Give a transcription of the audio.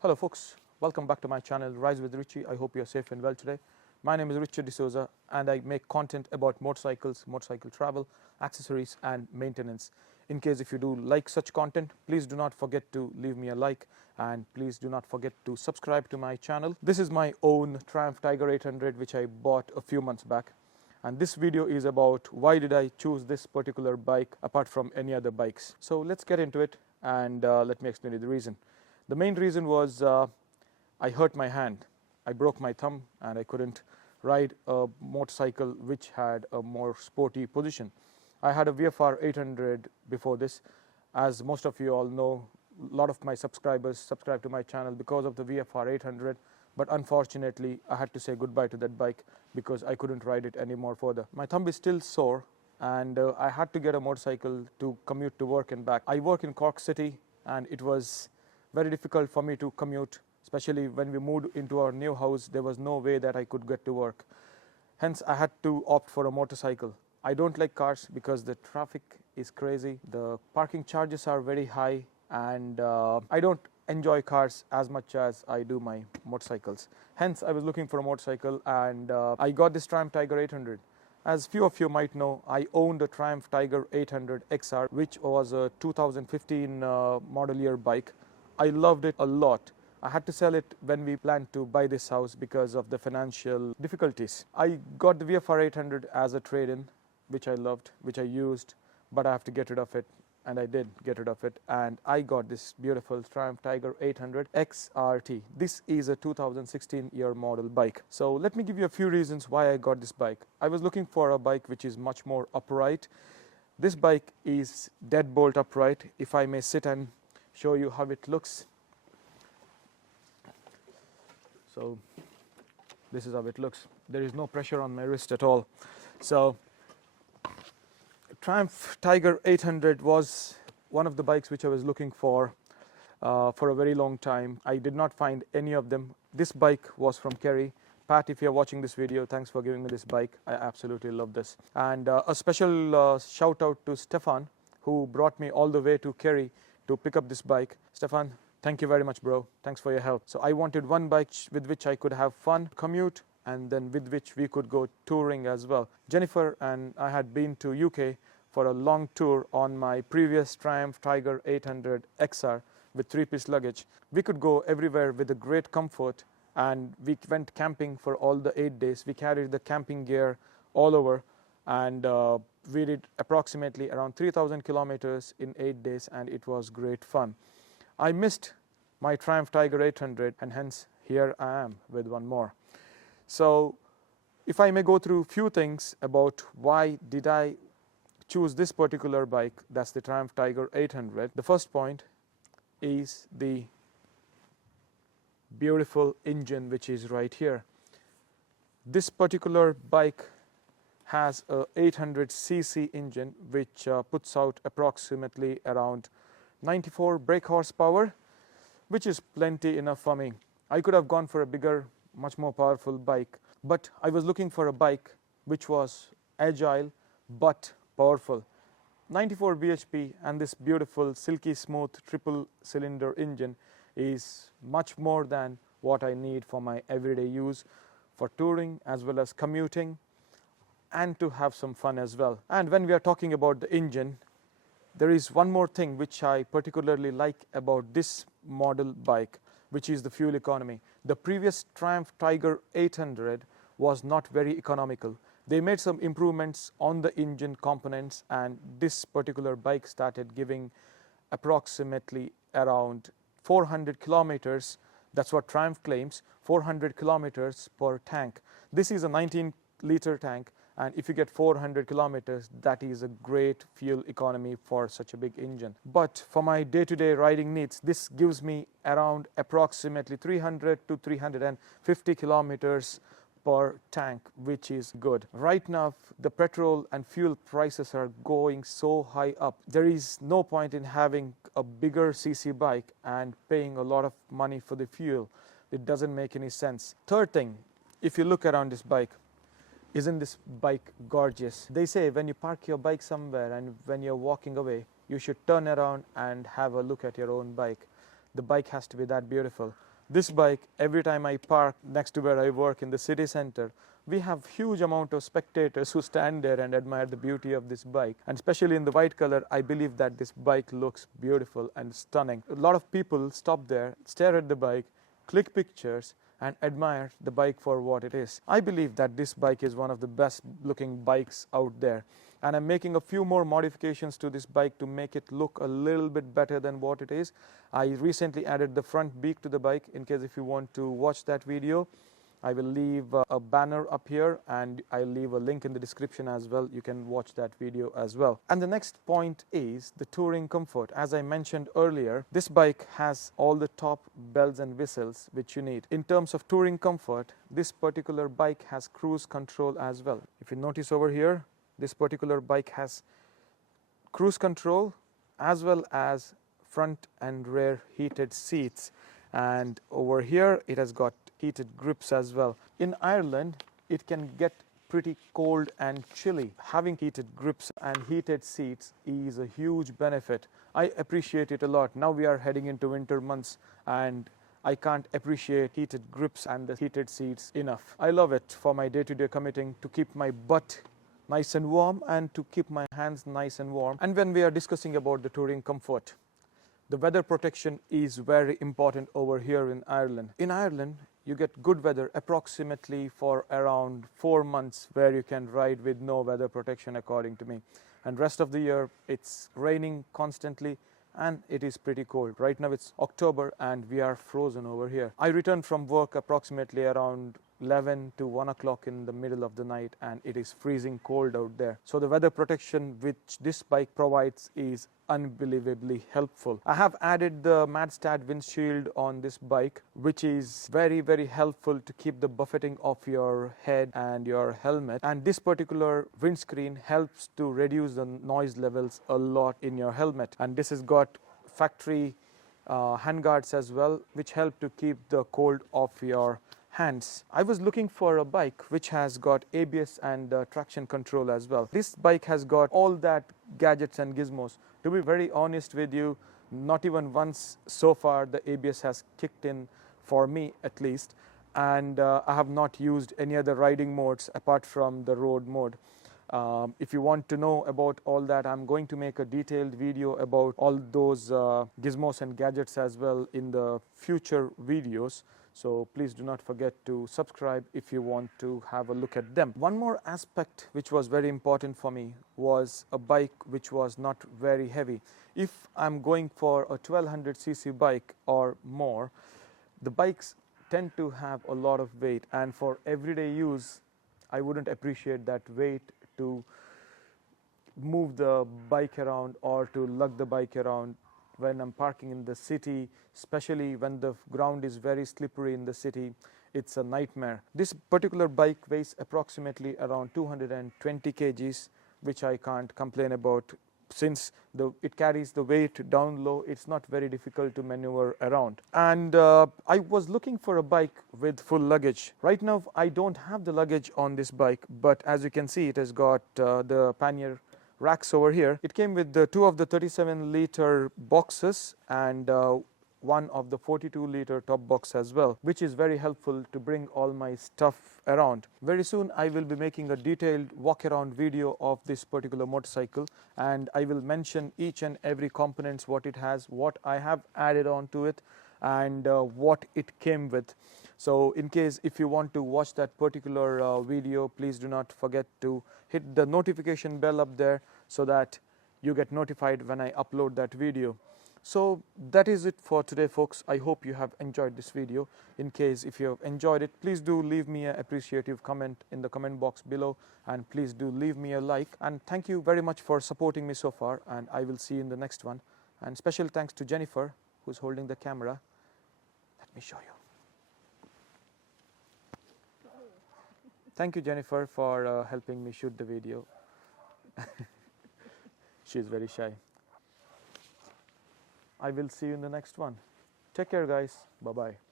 Hello folks, welcome back to my channel Rise with Richie. I hope you're safe and well today. My name is Richie D'Souza and I make content about motorcycles, motorcycle travel, accessories and maintenance. In case if you do like such content, please do not forget to leave me a like and please do not forget to subscribe to my channel. This is my own Triumph Tiger 800 which I bought a few months back. And this video is about why did I choose this particular bike apart from any other bikes. So let's get into it and let me explain you the reason. The main reason was I hurt my hand. I broke my thumb and I couldn't ride a motorcycle which had a more sporty position. I had a VFR 800 before this. As most of you all know, a lot of my subscribers subscribe to my channel because of the VFR 800. But unfortunately, I had to say goodbye to that bike because I couldn't ride it anymore further. My thumb is still sore and I had to get a motorcycle to commute to work and back. I work in Cork City and it was very difficult for me to commute, especially when we moved into our new house. There was no way that I could get to work. Hence, I had to opt for a motorcycle. I don't like cars because the traffic is crazy. The parking charges are very high and I don't enjoy cars as much as I do my motorcycles. Hence, I was looking for a motorcycle and I got this Triumph Tiger 800. As few of you might know, I owned a Triumph Tiger 800 XR, which was a 2015 model year bike. I loved it a lot. I had to sell it when we planned to buy this house because of the financial difficulties. I got the VFR 800 as a trade-in, which I loved, which I used, but I have to get rid of it. And I did get rid of it. And I got this beautiful Triumph Tiger 800 XRT. This is a 2016 year model bike. So let me give you a few reasons why I got this bike. I was looking for a bike which is much more upright. This bike is deadbolt upright. If I may sit and show you how it looks. So this is how it looks. There is no pressure on my wrist at all. So Triumph Tiger 800 was one of the bikes which I was looking for a very long time. I did not find any of them. This bike was from Kerry. Pat, if you're watching this video, thanks for giving me this bike. I absolutely love this. And a special shout out to Stefan, who brought me all the way to Kerry to pick up this bike. Stefan, thank you very much, bro. Thanks for your help. So I wanted one bike with which I could have fun, commute, and then with which we could go touring as well. Jennifer and I had been to UK for a long tour on my previous Triumph Tiger 800 XR with 3-piece luggage. We could go everywhere with a great comfort and we went camping for all the 8 days. We carried the camping gear all over and we did approximately around 3,000 kilometers in 8 days and it was great fun. I missed my Triumph Tiger 800 and hence here I am with one more. So if I may go through few things about why did I choose this particular bike, that's the Triumph Tiger 800. The first point is the beautiful engine which is right here. This particular bike has a 800cc engine which puts out approximately around 94 brake horsepower, which is plenty enough for me. I could have gone for a bigger, much more powerful bike, but I was looking for a bike which was agile but powerful. 94 bhp and this beautiful silky smooth triple cylinder engine is much more than what I need for my everyday use, for touring as well as commuting, and to have some fun as well. And when we are talking about the engine, there is one more thing which I particularly like about this model bike, which is the fuel economy. The previous Triumph Tiger 800 was not very economical. They made some improvements on the engine components and this particular bike started giving approximately around 400 kilometers. That's what Triumph claims, 400 kilometers per tank. This is a 19-liter tank. And if you get 400 kilometers, that is a great fuel economy for such a big engine. But for my day-to-day riding needs, this gives me around approximately 300 to 350 kilometers per tank, which is good. Right now, the petrol and fuel prices are going so high up. There is no point in having a bigger cc bike and paying a lot of money for the fuel. It doesn't make any sense. Third thing, if you look around this bike, isn't this bike gorgeous? They say when you park your bike somewhere and when you're walking away, you should turn around and have a look at your own bike. The bike has to be that beautiful. This bike, every time I park next to where I work in the city center, we have huge amount of spectators who stand there and admire the beauty of this bike. And especially in the white color, I believe that this bike looks beautiful and stunning. A lot of people stop there, stare at the bike, click pictures, and admire the bike for what it is. I believe that this bike is one of the best looking bikes out there. And I'm making a few more modifications to this bike to make it look a little bit better than what it is. I recently added the front beak to the bike. In case if you want to watch that video, I will leave a banner up here, and I'll leave a link in the description as well. You can watch that video as well. And the next point is the touring comfort. As I mentioned earlier, this bike has all the top bells and whistles which you need. In terms of touring comfort, this particular bike has cruise control as well. If you notice over here, this particular bike has cruise control as well as front and rear heated seats. And over here it has got heated grips as well. In Ireland, it can get pretty cold and chilly. Having heated grips and heated seats is a huge benefit. I appreciate it a lot. Now we are heading into winter months, and I can't appreciate heated grips and the heated seats enough. I love it for my day-to-day commuting, to keep my butt nice and warm and to keep my hands nice and warm. And when we are discussing about the touring comfort, the weather protection is very important over here in Ireland. In Ireland, you get good weather approximately for around 4 months, where you can ride with no weather protection according to me. And rest of the year, it's raining constantly and it is pretty cold. Right now it's October and we are frozen over here. I returned from work approximately around 11 to 1 o'clock in the middle of the night, and it is freezing cold out there. So the weather protection which this bike provides is unbelievably helpful. I have added the Madstad windshield on this bike, which is very, very helpful to keep the buffeting of your head and your helmet. And this particular windscreen helps to reduce the noise levels a lot in your helmet. And this has got factory handguards as well, which help to keep the cold off your hands. I was looking for a bike which has got ABS and traction control as well. This bike has got all that gadgets and gizmos. To be very honest with you, not even once so far the ABS has kicked in, for me at least, and I have not used any other riding modes apart from the road mode. If you want to know about all that, I'm going to make a detailed video about all those gizmos and gadgets as well in the future videos. So please do not forget to subscribe if you want to have a look at them. One more aspect which was very important for me was a bike which was not very heavy. If I'm going for a 1200cc bike or more, the bikes tend to have a lot of weight, and for everyday use, I wouldn't appreciate that weight to move the bike around or to lug the bike around when I'm parking in the city, especially when the ground is very slippery in the city. It's a nightmare. This particular bike weighs approximately around 220 kgs, which I can't complain about. Since it carries the weight down low, it's not very difficult to maneuver around. And I was looking for a bike with full luggage. Right now, I don't have the luggage on this bike, but as you can see, it has got the pannier racks over here. It came with two of the 37-liter boxes and one of the 42-liter top box as well, which is very helpful to bring all my stuff around. Very soon I will be making a detailed walk around video of this particular motorcycle, and I will mention each and every components, what it has, what I have added on to it, and what it came with. So in case if you want to watch that particular video, please do not forget to hit the notification bell up there so that you get notified when I upload that video. So that is it for today, folks. I hope you have enjoyed this video. In case if you have enjoyed it, please do leave me an appreciative comment in the comment box below, and please do leave me a like. And thank you very much for supporting me so far, and I will see you in the next one. And special thanks to Jennifer, who's holding the camera. Let me show you. Thank you, Jennifer, for helping me shoot the video. She's very shy. I will see you in the next one. Take care, guys. Bye-bye.